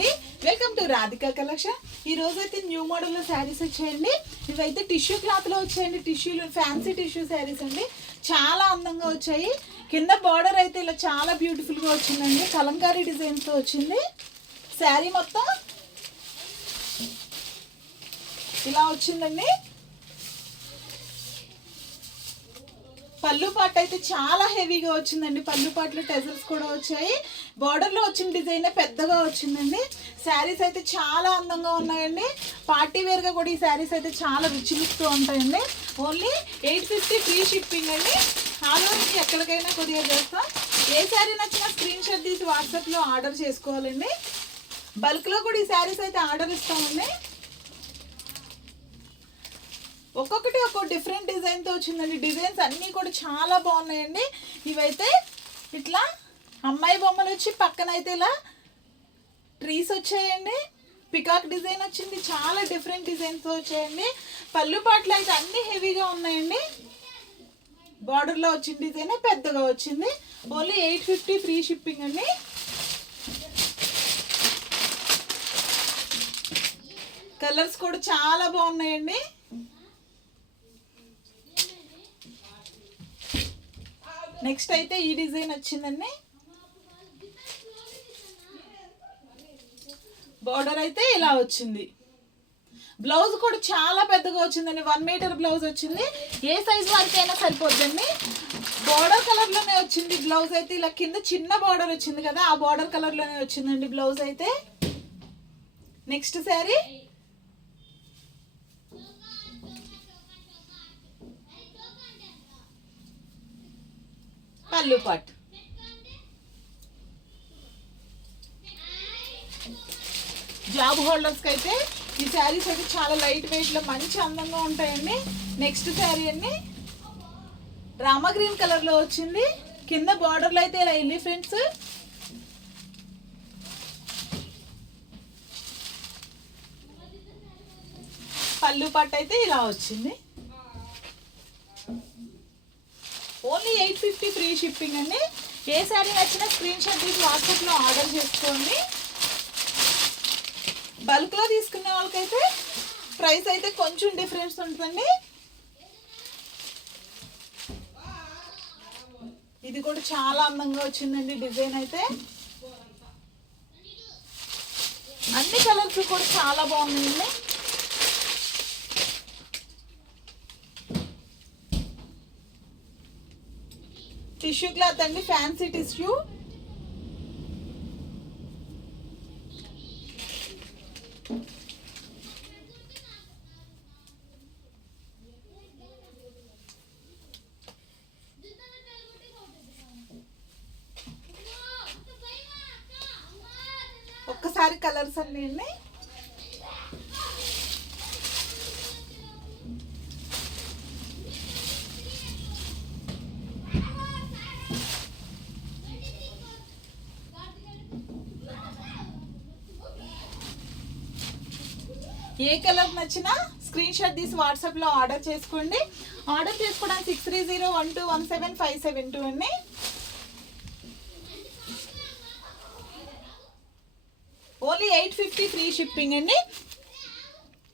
అండి, welcome to Radhika collection. ఈ రోజు అయితే న్యూ మోడల్లో శారీస్ వచ్చాయండి. ఇవైతే టిష్యూ క్లాత్లో వచ్చాయండి. టిష్యూలు ఫ్యాన్సీ టిష్యూ శారీస్ అండి, చాలా అందంగా వచ్చాయి. కింద బార్డర్ అయితే ఇలా చాలా బ్యూటిఫుల్గా వచ్చిందండి. కలంకారీ డిజైన్స్తో వచ్చింది. శారీ మొత్తం ఇలా వచ్చిందండి. పళ్ళు పాట అయితే చాలా హెవీగా వచ్చిందండి. పళ్ళు పాటలో టెజల్స్ కూడా వచ్చాయి. బార్డర్లో వచ్చిన డిజైన్ పెద్దగా వచ్చిందండి. శారీస్ అయితే చాలా అందంగా ఉన్నాయండి. పార్టీ వేర్గా కూడా ఈ శారీస్ అయితే చాలా రిచ్ లుక్తో ఉంటాయండి. ఓన్లీ 850 ఫ్రీ షిప్పింగ్ అండి. ఆల్ ఓవర్ ఎక్కడికైనా కొరియర్ చేస్తాం. ఏ శారీ నచ్చినా స్క్రీన్ షాట్ తీసి వాట్సాప్లో ఆర్డర్ చేసుకోవాలండి. బల్క్లో కూడా ఈ శారీస్ అయితే ఆర్డర్ ఇస్తామండి. ఒక్కొక్కటి ఒక్కొక్క డిఫరెంట్ డిజైన్తో వచ్చిందండి. డిజైన్స్ అన్నీ కూడా చాలా బాగున్నాయండి. ఇవైతే ఇట్లా అమ్మాయి బొమ్మలు వచ్చి పక్కన అయితే ఇలా ట్రీస్ వచ్చాయండి. పికాక్ డిజైన్ వచ్చింది. చాలా డిఫరెంట్ డిజైన్స్తో వచ్చాయండి. పళ్ళు పాటలు అయితే అన్నీ హెవీగా ఉన్నాయండి. బార్డర్లో వచ్చిన డిజైన్ పెద్దగా వచ్చింది. ఓన్లీ 850 ఫ్రీ షిప్పింగ్ అండి. కలర్స్ కూడా చాలా బాగున్నాయండి. నెక్స్ట్ అయితే ఈ డిజైన్ వచ్చిందండి. బార్డర్ అయితే ఇలా వచ్చింది. బ్లౌజ్ కూడా చాలా పెద్దగా వచ్చిందండి. 1 మీటర్ బ్లౌజ్ వచ్చింది. ఏ సైజ్ వరకైనా సరిపోద్దండి. బార్డర్ కలర్లోనే వచ్చింది. బ్లౌజ్ అయితే ఇలా కింద చిన్న బార్డర్ వచ్చింది కదా, ఆ బార్డర్ కలర్లోనే వచ్చిందండి బ్లౌజ్ అయితే. నెక్స్ట్ శారీ పళ్ళు పాట్. జాబ్ హోల్డర్స్కి అయితే ఈ శారీస్ అయితే చాలా లైట్ వెయిట్లో మంచి అందంగా ఉంటాయండి. నెక్స్ట్ శారీ అండి రామా గ్రీన్ కలర్లో వచ్చింది. కింద బార్డర్లో అయితే ఇలా ఎలిఫెంట్స్, పళ్ళు పట్టు అయితే ఇలా వచ్చింది. ఓన్లీ 850 ఫ్రీ షిప్పింగ్ అండి. ఏ శారీ నచ్చినా స్క్రీన్ షాట్ తీసి వాట్సాప్లో ఆర్డర్ చేసుకోండి. బల్క్లో తీసుకునే వాళ్ళకైతే ప్రైస్ అయితే కొంచెం డిఫరెన్స్ ఉంటుందండి. ఇది కూడా చాలా అందంగా వచ్చిందండి డిజైన్ అయితే. అన్ని కలర్స్ కూడా చాలా బాగున్నాయండి. టిష్యూ క్లాత్ అండి, ఫ్యాన్సీ టిష్యూ. ఒక్కసారి కలర్స్ అన్నీ ఉన్నాయి. ఏ కలర్ నచ్చినా స్క్రీన్ షాట్ తీసి వాట్సాప్లో ఆర్డర్ చేసుకోండి. ఆర్డర్ చేసుకోవడానికి 6301217572 అండి. ఓన్లీ 850 ఫ్రీ షిప్పింగ్ అండి.